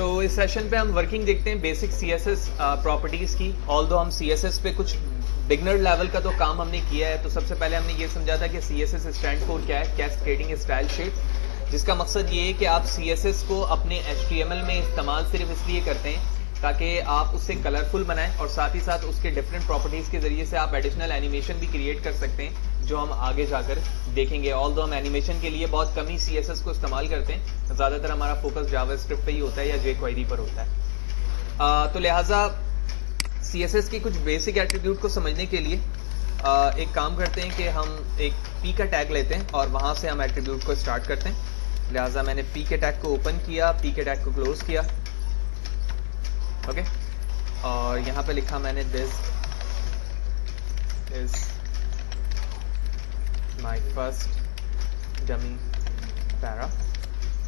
सो इस सेशन पे हम वर्किंग देखते हैं बेसिक CSS प्रॉपर्टीज़ की। ऑल्दो हम CSS पे कुछ बिगनर लेवल का तो काम हमने किया है, तो सबसे पहले हमने ये समझा था कि CSS स्टैंड फॉर क्या है, कैस्केडिंग स्टाइल शेप, जिसका मकसद ये है कि आप CSS को अपने HTML में इस्तेमाल सिर्फ इसलिए करते हैं ताकि आप उससे कलरफुल बनाएं और साथ ही साथ उसके डिफरेंट प्रॉपर्टीज़ के ज़रिए से आप एडिशनल एनिमेशन भी क्रिएट कर सकते हैं, जो हम आगे जाकर देखेंगे। ऑल्दो हम एनिमेशन के लिए बहुत कम ही CSS को इस्तेमाल करते हैं, ज़्यादातर हमारा फोकस जावास्क्रिप्ट पे ही होता है या jQuery पर होता है। तो लिहाजा CSS के कुछ बेसिक एट्रीब्यूट को समझने के लिए एक काम करते हैं कि हम एक P का टैग लेते हैं और वहाँ से हम एट्रीब्यूट को स्टार्ट करते हैं। लिहाजा मैंने P के टैग को ओपन किया, P के टैग को क्लोज किया, ओके। और यहाँ पे लिखा मैंने this is my first dummy para,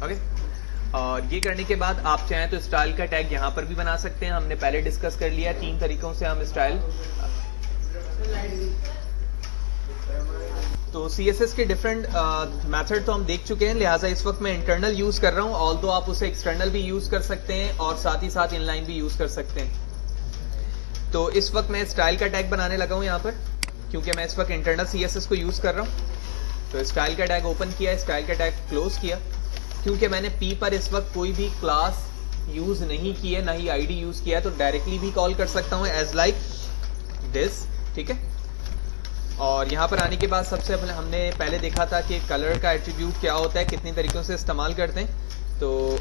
okay. और ये करने के बाद आप चाहें तो स्टाइल का टैग यहाँ पर भी बना सकते हैं। हमने पहले डिस्कस कर लिया 3 तरीकों से हम स्टाइल। तो CSS के डिफरेंट मेथड तो हम देख चुके हैं, लिहाजा इस वक्त मैं इंटरनल यूज कर रहा हूँ। ऑल्दो आप उसे एक्सटर्नल भी यूज कर सकते हैं और साथ ही साथ इनलाइन भी यूज कर सकते हैं। तो इस वक्त मैं स्टाइल का टैग बनाने लगा हूँ यहाँ पर, क्योंकि मैं इस वक्त इंटरनल CSS को यूज कर रहा हूँ। तो स्टाइल का टैग ओपन किया, स्टाइल का टैग क्लोज किया। क्योंकि मैंने P पर इस वक्त कोई भी क्लास यूज नहीं की है, ना ही ID यूज किया है, तो डायरेक्टली भी कॉल कर सकता हूँ एज लाइक दिस, ठीक है। और यहाँ पर आने के बाद सबसे हमने पहले देखा था कि कलर का एट्रीब्यूट क्या होता है, कितने तरीक़ों से इस्तेमाल करते हैं। तो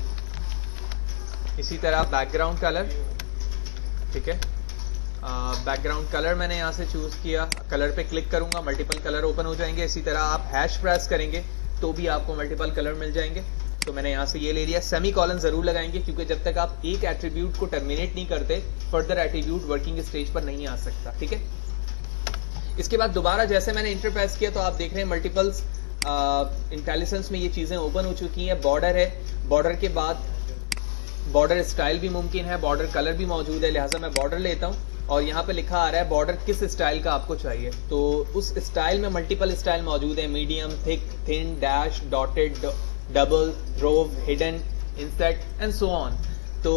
इसी तरह बैकग्राउंड कलर, ठीक है। बैकग्राउंड कलर मैंने यहाँ से चूज़ किया, कलर पे क्लिक करूँगा, मल्टीपल कलर ओपन हो जाएंगे। इसी तरह आप हैश प्रेस करेंगे तो भी आपको मल्टीपल कलर मिल जाएंगे। तो मैंने यहाँ से ये ले लिया। सेमी कॉलन ज़रूर लगाएंगे, क्योंकि जब तक आप एक एट्रीब्यूट को टर्मिनेट नहीं करते, फर्दर एट्रीब्यूट वर्किंग स्टेज पर नहीं आ सकता, ठीक है। इसके बाद दोबारा जैसे मैंने इंटर प्रेस किया तो आप देख रहे हैं मल्टीपल्स इंटेलिजेंस में ये चीज़ें ओपन हो चुकी हैं। बॉर्डर है, बॉर्डर के बाद बॉर्डर स्टाइल भी मुमकिन है, बॉर्डर कलर भी मौजूद है। लिहाजा मैं बॉर्डर लेता हूँ और यहाँ पे लिखा आ रहा है बॉर्डर किस स्टाइल का आपको चाहिए। तो उस स्टाइल में मल्टीपल स्टाइल मौजूद है, medium, thick, thin, dash, dotted, double, row, hidden, inset and so on. तो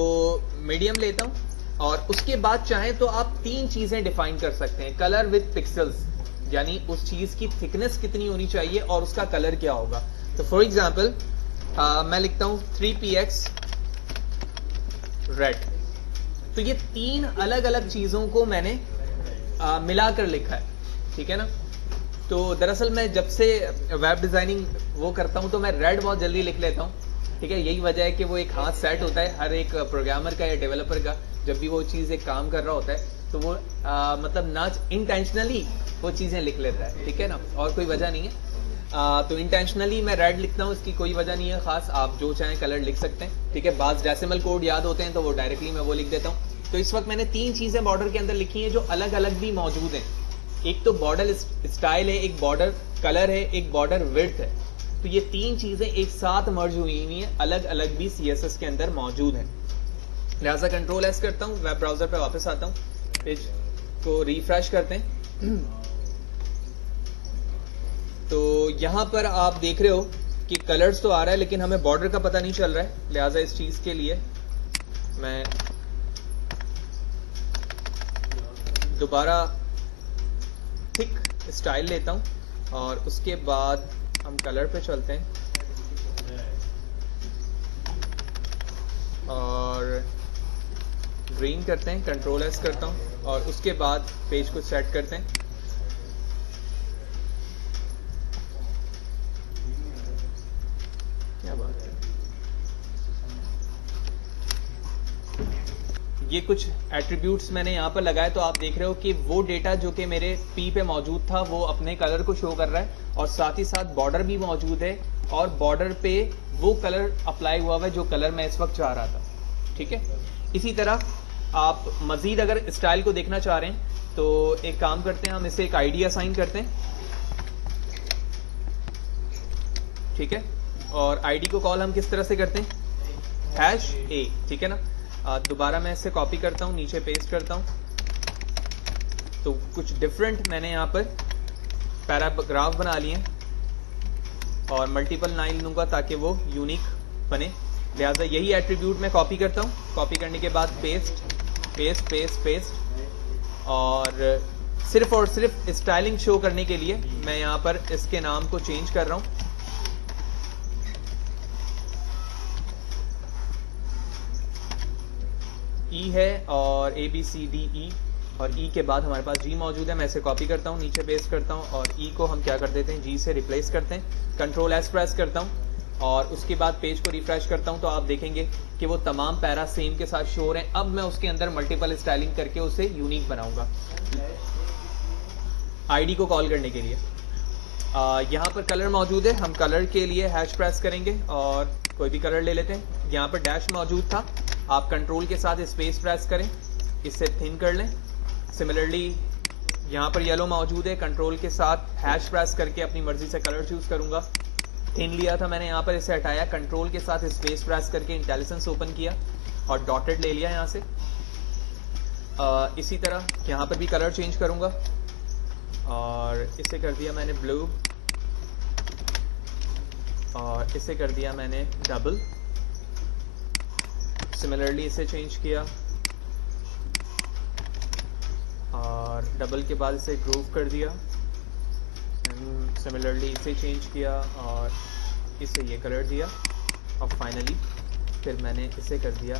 मीडियम लेता हूँ और उसके बाद चाहें तो आप 3 चीज़ें डिफाइन कर सकते हैं। कलर विद पिक्सल्स, यानी उस चीज़ की थिकनेस कितनी होनी चाहिए और उसका कलर क्या होगा। तो फॉर एग्जांपल मैं लिखता हूँ 3px रेड। तो ये 3 अलग अलग चीज़ों को मैंने मिलाकर लिखा है, ठीक है ना। तो दरअसल मैं जब से वेब डिज़ाइनिंग वो करता हूँ तो मैं रेड बहुत जल्दी लिख लेता हूँ, ठीक है। यही वजह है कि वो एक हाथ सेट होता है हर एक प्रोग्रामर का या डेवलपर का। जब भी वो चीज़ एक काम कर रहा होता है तो वो मतलब ना इंटेंशनली वो चीज़ें लिख लेता है, ठीक है ना, और कोई वजह नहीं है। तो इंटेंशनली मैं रेड लिखता हूँ, इसकी कोई वजह नहीं है ख़ास, आप जो चाहें कलर लिख सकते हैं, ठीक है। बाज़ डेसिमल कोड याद होते हैं तो वो डायरेक्टली मैं वो लिख देता हूँ। तो इस वक्त मैंने 3 चीज़ें बॉर्डर के अंदर लिखी हैं जो अलग अलग भी मौजूद हैं। एक तो बॉर्डर स्टाइल है, एक बॉर्डर कलर है, एक बॉर्डर विड्थ है। तो ये 3 चीज़ें एक साथ मर्ज हुई हुई हैं, अलग अलग भी CSS के अंदर मौजूद हैं। लिहाजा कंट्रोल S करता हूँ, वेब ब्राउज़र पे वापस आता हूँ, पेज को रिफ्रेश करते हैं। तो यहाँ पर आप देख रहे हो कि कलर्स तो आ रहा है लेकिन हमें बॉर्डर का पता नहीं चल रहा है। लिहाजा इस चीज़ के लिए मैं दोबारा थिक स्टाइल लेता हूँ और उसके बाद हम कलर पे चलते हैं और ग्रीन करते हैं, कंट्रोल S करता हूँ और उसके बाद पेज को सेट करते हैं। क्या बात है, ये कुछ एट्रीब्यूट्स मैंने यहाँ पर लगाए। तो आप देख रहे हो कि वो डेटा जो कि मेरे P पे मौजूद था वो अपने कलर को शो कर रहा है और साथ ही साथ बॉर्डर भी मौजूद है और बॉर्डर पे वो कलर अप्लाई हुआ हुआ है जो कलर मैं इस वक्त चाह रहा था, ठीक है। इसी तरह आप मजीद अगर स्टाइल को देखना चाह रहे हैं तो एक काम करते हैं, हम इसे एक ID असाइन करते हैं, ठीक है। और ID को कॉल हम किस तरह से करते हैं, #A, ठीक है ना। दोबारा मैं इसे कॉपी करता हूँ, नीचे पेस्ट करता हूँ। तो कुछ डिफरेंट मैंने यहाँ पर पैराग्राफ बना लिए और मल्टीपल लाइन लूँगा ताकि वो यूनिक बने। लिहाजा यही एट्रीब्यूट मैं कॉपी करता हूँ, कॉपी करने के बाद पेस्ट पेस्ट पेस्ट पेस्ट, और सिर्फ स्टाइलिंग शो करने के लिए मैं यहाँ पर इसके नाम को चेंज कर रहा हूँ। ई है और ABCDE, और E के बाद हमारे पास G मौजूद है। मैं इसे कॉपी करता हूँ, नीचे पेस्ट करता हूँ, और E को हम क्या कर देते हैं, G से रिप्लेस करते हैं। कंट्रोल S प्रेस करता हूँ और उसके बाद पेज को रिफ्रेश करता हूँ, तो आप देखेंगे कि वो तमाम पैरा सेम के साथ शो हो रहे हैं। अब मैं उसके अंदर मल्टीपल स्टाइलिंग करके उसे यूनिक बनाऊंगा ID को कॉल करने के लिए। यहाँ पर कलर मौजूद है, हम कलर के लिए हैश प्रेस करेंगे और कोई भी कलर ले लेते हैं। यहाँ पर डैश मौजूद था, आप कंट्रोल के साथ स्पेस प्रेस करें, इससे थिन कर लें। सिमिलरली यहाँ पर येलो मौजूद है, कंट्रोल के साथ हैश प्रेस करके अपनी मर्जी से कलर चूज करूंगा। थिन लिया था मैंने, यहाँ पर इसे हटाया, कंट्रोल के साथ स्पेस प्रेस करके इंटेलिजेंस ओपन किया और डॉटेड ले लिया यहाँ से। इसी तरह यहाँ पर भी कलर चेंज करूंगा और इसे कर दिया मैंने ब्लू, और इसे कर दिया मैंने डबल। सिमिलरली इसे चेंज किया और डबल के बाद इसे ग्रूव कर दिया। सिमिलरली इसे चेंज किया और इसे ये कलर दिया, और फाइनली फिर मैंने इसे कर दिया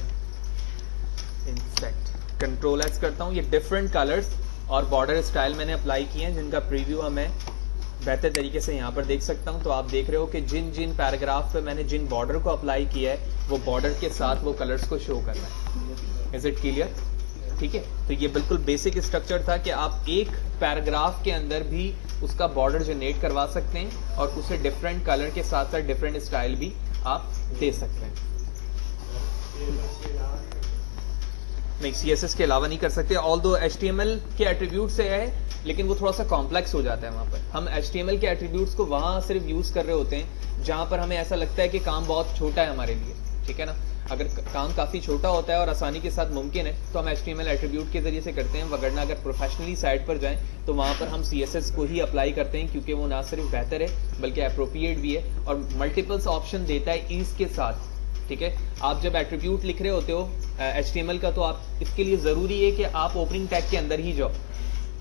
इंसेक्ट। कंट्रोल एस करता हूँ, ये डिफरेंट कलर्स और बॉर्डर स्टाइल मैंने अप्लाई किए हैं, जिनका प्रीव्यू मैं बेहतर तरीके से यहाँ पर देख सकता हूँ। तो आप देख रहे हो कि जिन जिन पैराग्राफ पे मैंने जिन बॉर्डर को अप्लाई किया है, वो बॉर्डर के साथ वो कलर्स को शो कर रहा है। Is it clear? ठीक है, तो ये बिल्कुल बेसिक स्ट्रक्चर था कि आप एक पैराग्राफ के अंदर भी उसका बॉर्डर जनरेट करवा सकते हैं और उसे डिफरेंट कलर के साथ साथ डिफरेंट स्टाइल भी आप दे सकते हैं। नहीं, CSS के अलावा नहीं कर सकते, ऑल्दो HTML के एट्रीब्यूट से है, लेकिन वो थोड़ा सा कॉम्प्लेक्स हो जाता है। वहाँ पर हम HTML के एट्रीब्यूट्स को वहाँ सिर्फ यूज कर रहे होते हैं जहाँ पर हमें ऐसा लगता है कि काम बहुत छोटा है हमारे लिए, ठीक है ना। अगर काम काफ़ी छोटा होता है और आसानी के साथ मुमकिन है तो हम HTML एट्रीब्यूट के जरिए से करते हैं, वगरना अगर प्रोफेशनली साइट पर जाएं तो वहाँ पर हम CSS को ही अप्लाई करते हैं, क्योंकि वो ना सिर्फ बेहतर है बल्कि अप्रोप्रिएट भी है और मल्टीपल्स ऑप्शन देता है ईज के साथ। ठीक है, आप जब एट्रीब्यूट लिख रहे होते हो HTML का, तो आप इसके लिए ज़रूरी है कि आप ओपनिंग टैग के अंदर ही जाओ।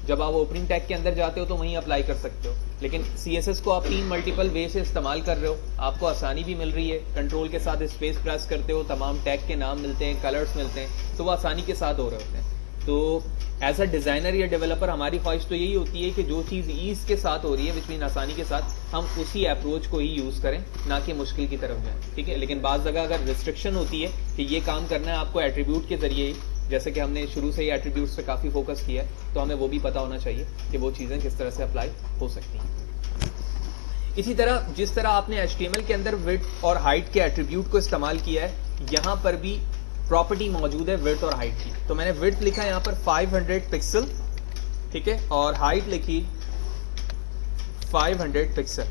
जब आप ओपनिंग टैग के अंदर जाते हो तो वहीं अप्लाई कर सकते हो, लेकिन CSS को आप 3 मल्टीपल वे से इस्तेमाल कर रहे हो, आपको आसानी भी मिल रही है। कंट्रोल के साथ स्पेस प्रेस करते हो, तमाम टैग के नाम मिलते हैं, कलर्स मिलते हैं, तो वो आसानी के साथ हो रहे होते हैं। तो एज अ डिज़ाइनर या डेवलपर हमारी ख्वाहिश तो यही होती है कि जो चीज़ ईज के साथ हो रही है, विच मीन आसानी के साथ, हम उसी अप्रोच को ही यूज़ करें, ना कि मुश्किल की तरफ जाएं। ठीक है, लेकिन बाज़ जगह अगर रिस्ट्रिक्शन होती है कि ये काम करना है आपको एट्रीब्यूट के जरिए ही, जैसे कि हमने शुरू से ही एट्रीब्यूट्स पे काफ़ी फोकस किया है, तो हमें वो भी पता होना चाहिए कि वो चीज़ें किस तरह से अप्लाई हो सकती हैं। इसी तरह जिस तरह आपने HTML के अंदर विड्थ और हाइट के एट्रीब्यूट को इस्तेमाल किया है, यहाँ पर भी प्रॉपर्टी मौजूद है विड्थ और हाइट की। तो मैंने विड्थ लिखा है यहाँ पर 500 पिक्सल, ठीक है, और हाइट लिखी 500 पिक्सल।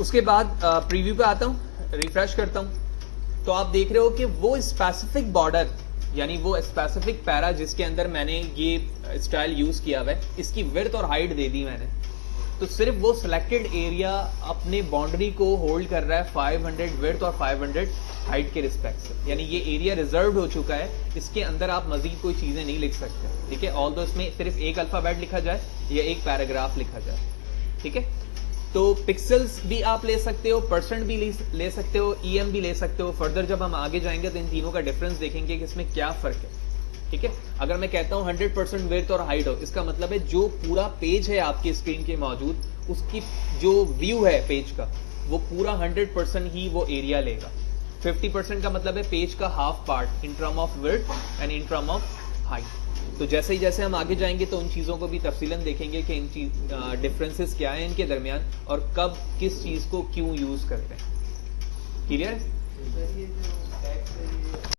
उसके बाद प्रीव्यू पे आता हूँ, रिफ्रेश करता हूँ, तो आप देख रहे हो कि वो स्पेसिफिक बॉर्डर, यानी वो स्पेसिफिक पैरा जिसके अंदर मैंने ये स्टाइल यूज किया हुआ है, इसकी विड्थ और हाइट दे दी मैंने। तो सिर्फ वो सिलेक्टेड एरिया अपने बाउंड्री को होल्ड कर रहा है 500 विड्थ और 500 हाइट के रिस्पेक्ट से, यानी ये एरिया रिजर्व्ड हो चुका है, इसके अंदर आप मजीद कोई चीजें नहीं लिख सकते। ठीक है, ऑल्दो इसमें सिर्फ एक अल्फाबेट लिखा जाए या एक पैराग्राफ लिखा जाए। ठीक है, तो पिक्सल्स भी आप ले सकते हो, परसेंट भी ले सकते हो, EM भी ले सकते हो। फर्दर जब हम आगे जाएंगे तो इन तीनों का डिफरेंस देखेंगे कि इसमें क्या फर्क है। ठीक है, अगर मैं कहता हूं 100% विड्थ और हाइट हो, इसका मतलब है जो पूरा पेज है आपकी स्क्रीन के मौजूद, उसकी जो व्यू है पेज का, वो पूरा 100% ही वो एरिया लेगा। 50% का मतलब है पेज का half part in term of width and in term of height. तो जैसे ही जैसे हम आगे जाएंगे तो उन चीज़ों को भी तफसीलन देखेंगे कि इन डिफरेंसेस क्या है इनके दरमियान और कब किस चीज़ को क्यों यूज़ करते हैं। क्लियर?